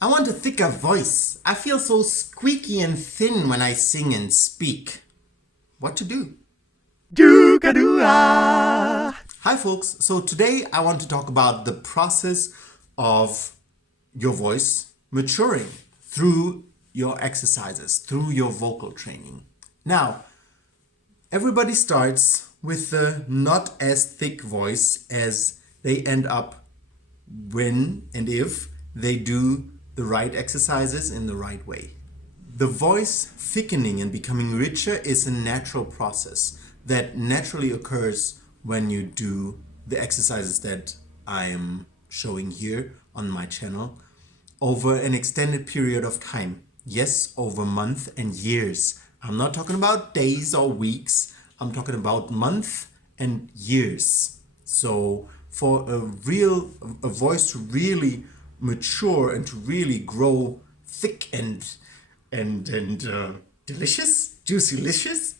I want a thicker voice. I feel so squeaky and thin when I sing and speak. What to do? Doo-ga-doo-ah. Hi folks, so today I want to talk about the process of your voice maturing through your exercises, through your vocal training. Now, everybody starts with the not as thick voice as they end up when and if they do the right exercises in the right way. The voice thickening and becoming richer is a natural process that naturally occurs when you do the exercises that I am showing here on my channel over an extended period of time. Yes, over months and years. I'm not talking about days or weeks. I'm talking about months and years. So for a voice to really mature and to really grow thick and delicious, juicy-licious,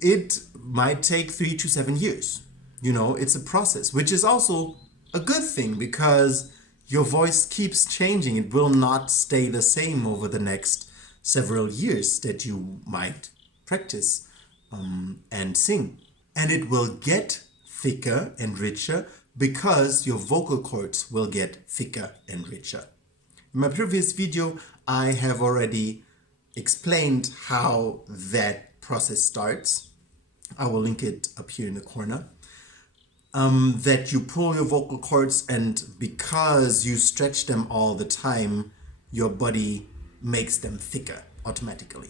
it might take 3 to 7 years. You know, it's a process, which is also a good thing because your voice keeps changing. It will not stay the same over the next several years that you might practice and sing. And it will get thicker and richer because your vocal cords will get thicker and richer. In my previous video, I have already explained how that process starts. I will link it up here in the corner. That you pull your vocal cords, and because you stretch them all the time, your body makes them thicker automatically.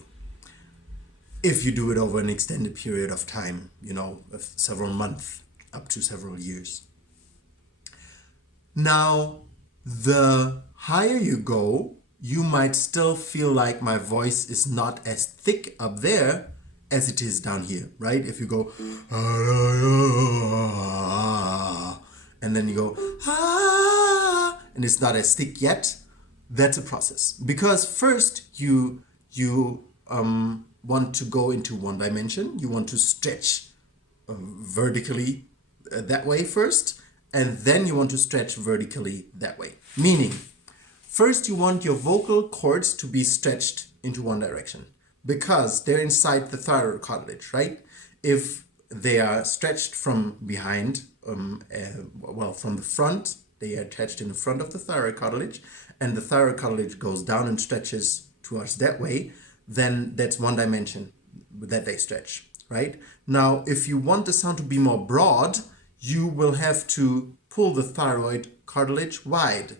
If you do it over an extended period of time, you know, of several months up to several years. Now, the higher you go, you might still feel like my voice is not as thick up there as it is down here, right? If you go, and then you go, and it's not as thick yet, that's a process. Because first you want to go into one dimension, you want to stretch vertically that way first, and then you want to stretch vertically that way. Meaning, first you want your vocal cords to be stretched into one direction because they're inside the thyroid cartilage, right? If they are stretched from behind, from the front, they are attached in the front of the thyroid cartilage, and the thyroid cartilage goes down and stretches towards that way, then that's one dimension that they stretch, right? Now, if you want the sound to be more broad, you will have to pull the thyroid cartilage wide,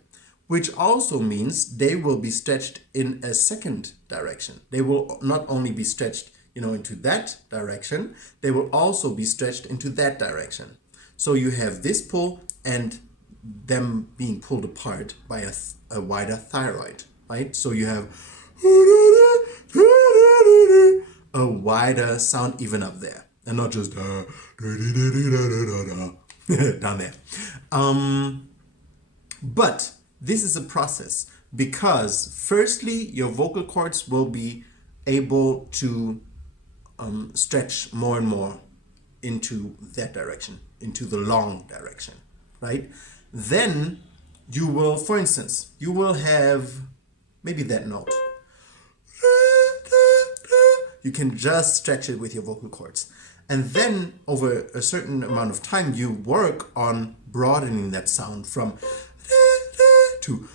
which also means they will be stretched in a second direction. They will not only be stretched, into that direction, they will also be stretched into that direction. So you have this pull and them being pulled apart by a wider thyroid, right? So you have a wider sound even up there, and not just down there. But this is a process because firstly, your vocal cords will be able to stretch more and more into that direction, into the long direction, right? Then you will, for instance, you will have maybe that note. You can just stretch it with your vocal cords. And then over a certain amount of time, you work on broadening that sound from to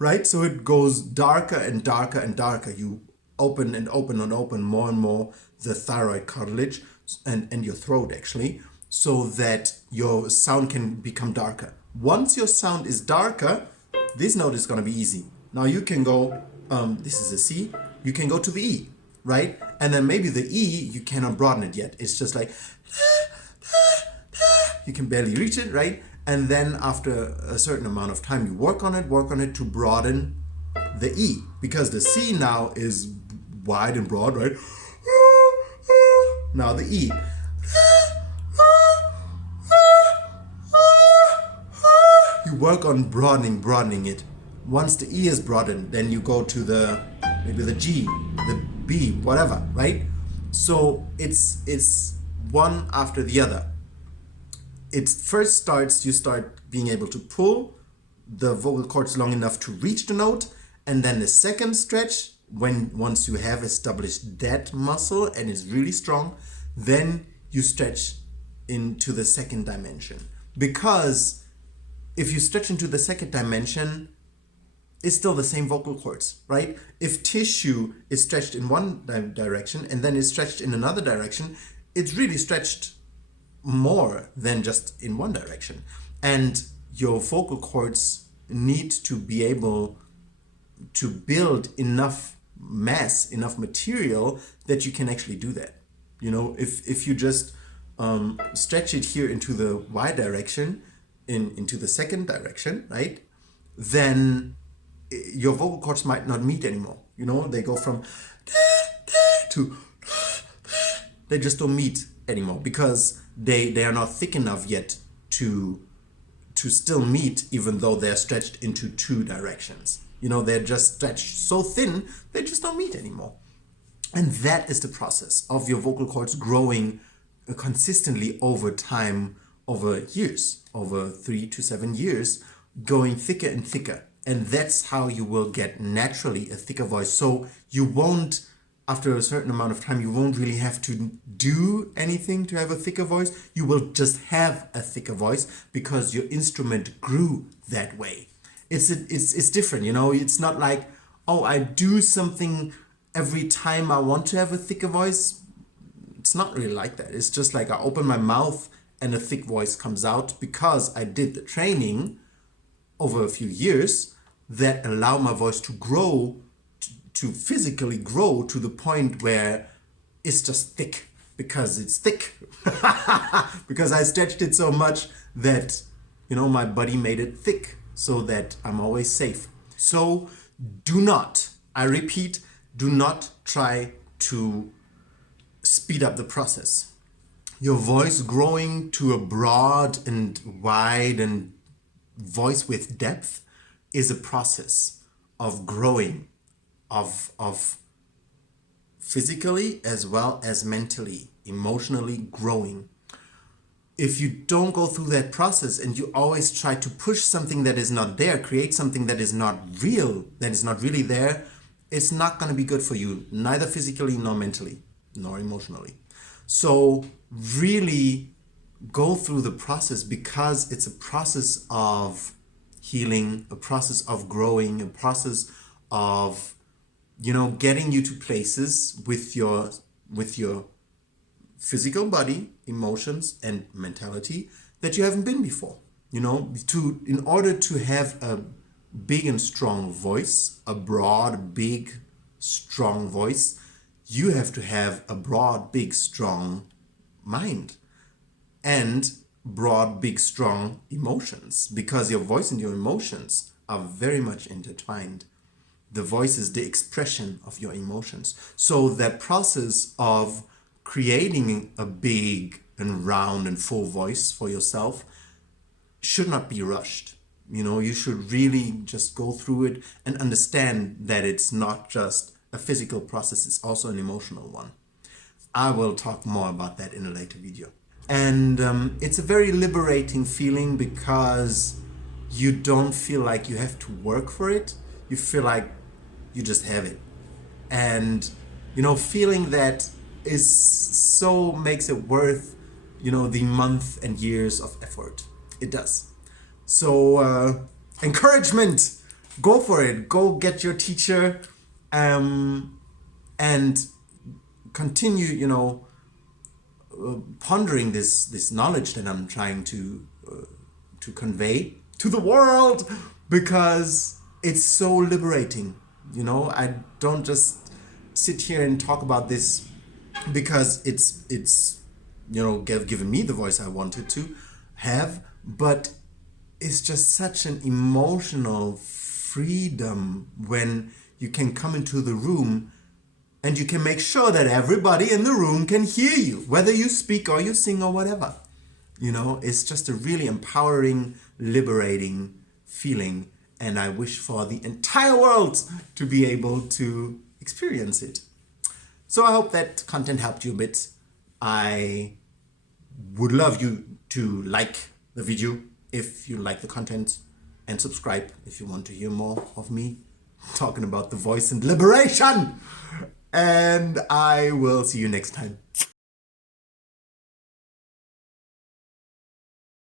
right? So it goes darker and darker and darker. You open and open and open more and more the thyroid cartilage and your throat actually, so that your sound can become darker. Once your sound is darker, this note is going to be easy. Now you can go, this is a C, you can go to the E, right? And then maybe the E, you cannot broaden it yet. It's just like, you can barely reach it, right? And then after a certain amount of time, you work on it to broaden the E, because the C now is wide and broad, right? Now the E. You work on broadening it. Once the E is broadened, then you go to maybe the G, the B, whatever, right? So it's one after the other. it first starts, you start being able to pull the vocal cords long enough to reach the note, and then the second stretch, once you have established that muscle and it's really strong, then you stretch into the second dimension. Because if you stretch into the second dimension, it's still the same vocal cords, right? If tissue is stretched in one direction and then is stretched in another direction, it's really stretched more than just in one direction. And your vocal cords need to be able to build enough mass, enough material that you can actually do that. You know, if you just stretch it here into the Y direction, into the second direction, right? Then your vocal cords might not meet anymore. You know, they go from to, they just don't meet anymore because they are not thick enough yet to still meet, even though they're stretched into two directions. You know, they're just stretched so thin, they just don't meet anymore. And that is the process of your vocal cords growing consistently over time, over years, over 3 to 7 years, going thicker and thicker. And that's how you will get naturally a thicker voice. So you won't, after a certain amount of time, you won't really have to do anything to have a thicker voice. You will just have a thicker voice because your instrument grew that way. It's different, you know. It's not like, oh, I do something every time I want to have a thicker voice. It's not really like that. It's just like I open my mouth and a thick voice comes out because I did the training over a few years that allow my voice to grow, to physically grow to the point where it's just thick because it's thick. Because I stretched it so much that, you know, my body made it thick so that I'm always safe. So do not, I repeat, do not try to speed up the process. Your voice growing to a broad and wide and voice with depth is a process of growing, of physically as well as mentally, emotionally growing. If you don't go through that process and you always try to push something that is not there, create something that is not real, that is not really there, it's not going to be good for you, neither physically nor mentally, nor emotionally. So really go through the process, because it's a process of healing, a process of growing, a process of, you know, getting you to places with your physical body, emotions, and mentality that you haven't been before. You know, in order to have a big and strong voice, a broad, big, strong voice, you have to have a broad, big, strong mind and broad, big, strong emotions, because your voice and your emotions are very much intertwined. The voice is the expression of your emotions. So that process of creating a big and round and full voice for yourself should not be rushed. You know, you should really just go through it and understand that it's not just a physical process, it's also an emotional one. I will talk more about that in a later video. And it's a very liberating feeling because you don't feel like you have to work for it. You feel like you just have it. And, you know, feeling that is so makes it worth, you know, the month and years of effort. It does. So encouragement, go for it. Go get your teacher and continue, you know, pondering this knowledge that I'm trying to convey to the world, because it's so liberating. You know, I don't just sit here and talk about this because it's you know, given me the voice I wanted to have, but it's just such an emotional freedom when you can come into the room and you can make sure that everybody in the room can hear you, whether you speak or you sing or whatever. You know, it's just a really empowering, liberating feeling, and I wish for the entire world to be able to experience it. So I hope that content helped you a bit. I would love you to like the video if you like the content, and subscribe if you want to hear more of me talking about the voice and liberation. And I will see you next time.